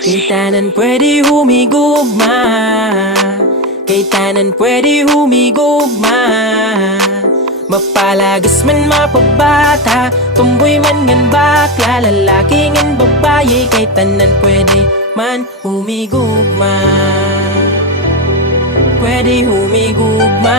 Kay tanan pwede humigugma, kay tanan pwede humigugma. Mapalagas man mapabata, tumboy man ngan bakla, lalaki ngan babaye, kay tanan pwede man humigugma. Pwede humigugma.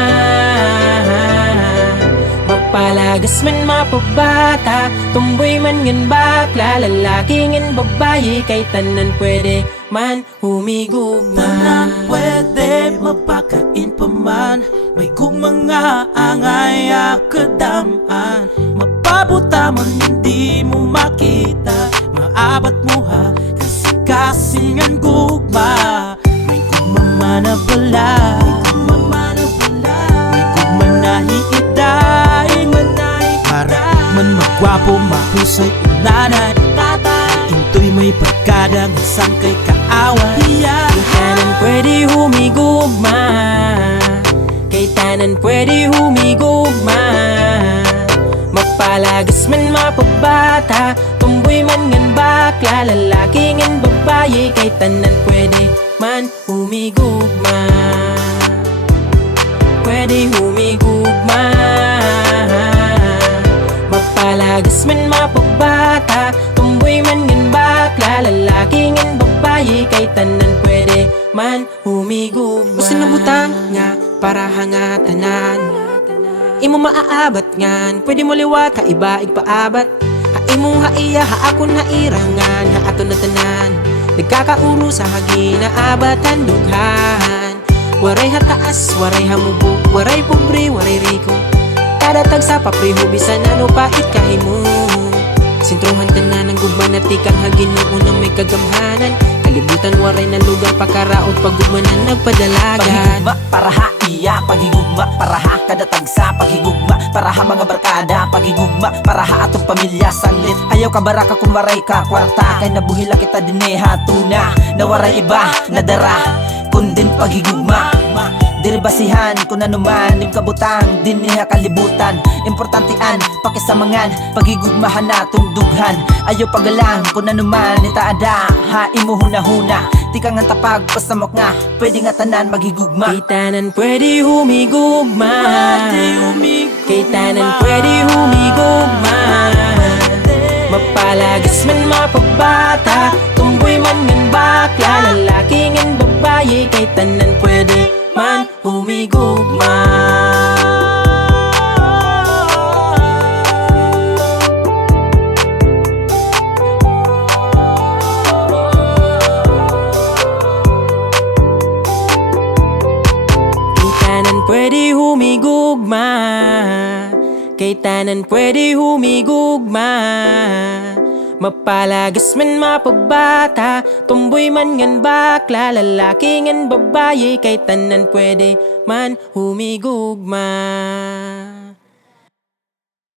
Mapalagas man mapabata, tumboy man ngan bakla, lalaki ngan babaye, kay tanan pwede man humigugma. Tanan pwede mapakain pa man, may gugmang nga angay akadaman. Mapabuta man hindi mo makita, maabat mo ha, kasi ngan gugma. May gugma man na bala, may gugma na hiiday, para man magwapo mahusay unanay. Into'y may pagkadang isang kay kaaway. Kay tanan pwede humigugma, kay tanan pwede humigugma. Mapalagas man mapabata, tumboy man ngan bakla, lalaki ngan babaye, kay tanan pwede man humigugma. Pwede humigugma. Mapalagas man mapabata, tumboy man ngan bakla, lalaki ngan babaye, kay tanan pwede man humigugma. Gusto na butang nga para hangatanan, imo maaabat ngan, pwede mo liwat ha iba igpaabat. Ha imong haiya ha akon hairangan, ha ato na tanan nagkakauro sa hagi na abatan dughan. Waray ha taas, waray ha mubo, waray pobre, waray riko, kada tagsa papreho bisan ano pait kahimo. Sintruhan tanan ang gugma na tikang hagin ng unang may kagamhanan. Kalibutan waray na lugar pakaraot pagugmanan nagpadalagan. Paghigugma para ha iya, paghigugma para ha kada tagsa, paghigugma para ha mga barkada, paghigugma para ha atong pamilya sanglit. Ayaw ka baraka kung waray ka kwarta, kay nabuhila kita dineha tuna, na waray iba nadara kundin paghigugma. Diri basihan kung ano man, nim kabutang diniha kalibutan. Importantean pakisamangan, paghigugmahan natong dughan. Ayaw pagalang kung ano man, itaada ha imo hunahuna. Di ka nga tapag pasamok nga, pwede nga tanan maghigugma. Kay tanan pwede humigugma, kay tanan pwede humigugma. Mapalagas man mapabata, tumboy man ngan bakla, lalaki ngan babaye, kay tanan pwede man humigugma. Kay tanan pwede humigugma, kay tanan pwede humigugma. Mapalagas man mapabata, tumboy man ngan bakla, lalaki ngan babaye, kay tanan pwede man humigugma.